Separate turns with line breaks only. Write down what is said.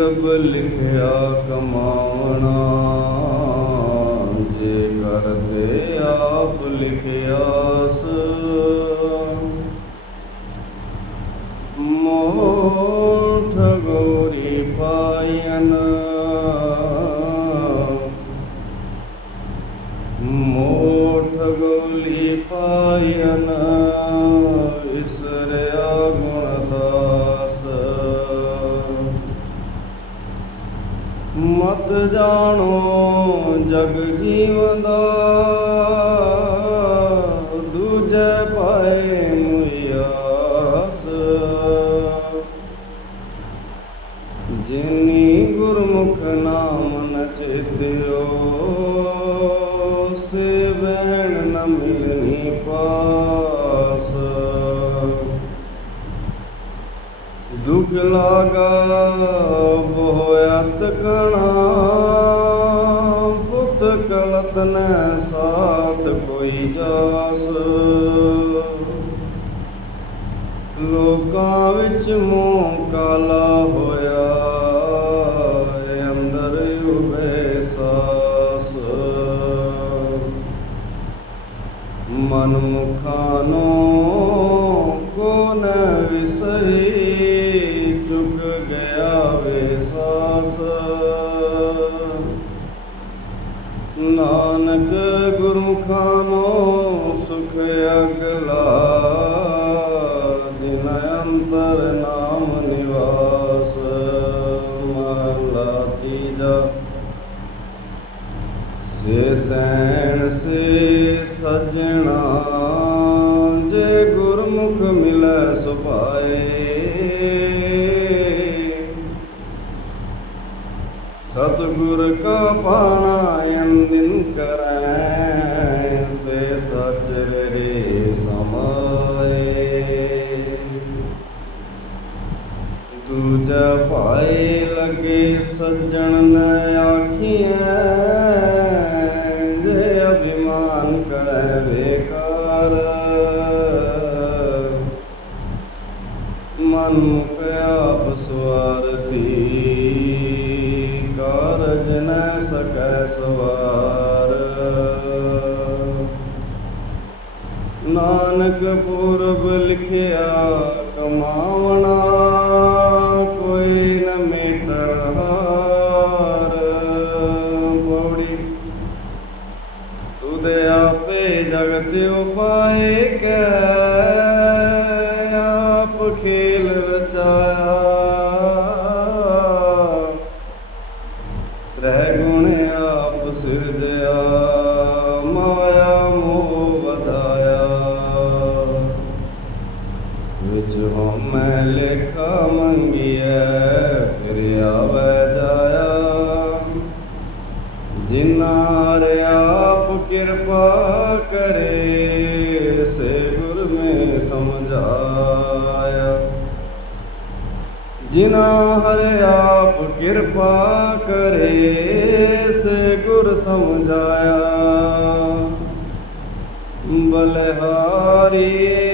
ਪੂਰਬ ਲਿਖਿਆ ਕਮਾਵਣਾ ਜੇ ਕਰਤੇ ਆਪ ਲਿਖਿਆਸ ਮੋਠ ਗੋਰੀ ਪਾਇਨ ਮੋਠ ਗੋਲੀ ਪਾਇਨ। ਮਤ ਜਾਣੋ, ਜਗ ਜੀਵਨ ਦਾ। ਦੂਜੇ ਪਾਏ ਮੁਇਆਸ ਜਿਨੀ ਗੁਰਮੁਖ ਨਾਮ ਨ ਚੇਤਿਓ, ਸੇ ਬਹਿਣ ਨ ਮਿਲਨੀ ਪਾਸ। ਦੁਖ ਲਾਗਾ ਬੋਇਤ ਕਣਾ ਕੋਈ ਜਾਸ ਲੋਕਾਂ ਵਿੱਚ ਮੋਹ ਕਾਲਾ ਹੋਇਆ ਅੰਦਰ ਉਵੇ ਸਾਸ। ਮਨ ਮੁਖਾਨੋ ਕੋ ਨ ਵਿਸਹੀ ਚੁਕ ਗਿਆ ਵੇ ਸਾਸ। ਨਾਨਕ ਗੁਰਮੁਖਾਨੋ ਸੁਖ ਅਗਲਾ, ਜਿਨ ਅੰਤਰ ਨਾਮ ਨਿਵਾਸ, ਮਹਲਾ ਤੀਜਾ। ਸੇ ਸੈਣ ਸੇ ਸਜਣਾ, ਜੇ ਗੁਰਮੁਖ ਮਿਲੈ ਸੁਭਾਏ ਸਤਗੁਰ ਕਾ ਪਾਣਾ ਦੂਜਾ ਭਾਏ ਲਗੇ ਸੱਜਣ ਨ ਆਖੀਐ, ਜੇ ਅਭਿਮਾਨ ਕਰੈ ਬੇਕਾਰ। ਮਨ ਮੁਖ ਆਪ ਸਵਾਰਤੀ ਕਾਰਜ ਨ ਸਕੈ ਸਵਾਰ। ਨਾਨਕ ਪੂਰਬ ਲਿਖਿਆ ਕਮਾਵਣਾ ਕੋਈ ਨ ਮੇਟਰ ਹਾਰ। ਤੂੰ ਦੇ ਆਪੇ ਜਗਤ ਉਪਾਏ ਕੈ ਆਪ ਖੇਲ ਰਚਾਇਆ। ਤ੍ਰੈ ਗੁਣ ਆਪ ਸਿਰਜਿਆ, ਮਾਇਆ ਮੋਹ ਵਧਾਇਆ। ਵਿੱਚ ਹਉਮੈ ਲੇਖਾ ਮੰਗੀਐ ਕਿਰਪਾ ਕਰੇ ਸੇ ਗੁਰ ਮੈਂ ਸਮਝਾਇਆ। ਜਿਨਾ ਹਰ ਆਪ ਕਿਰਪਾ ਕਰੇ ਸੇ ਗੁਰ ਸਮਝਾਇਆ। ਬਲਹਾਰੀ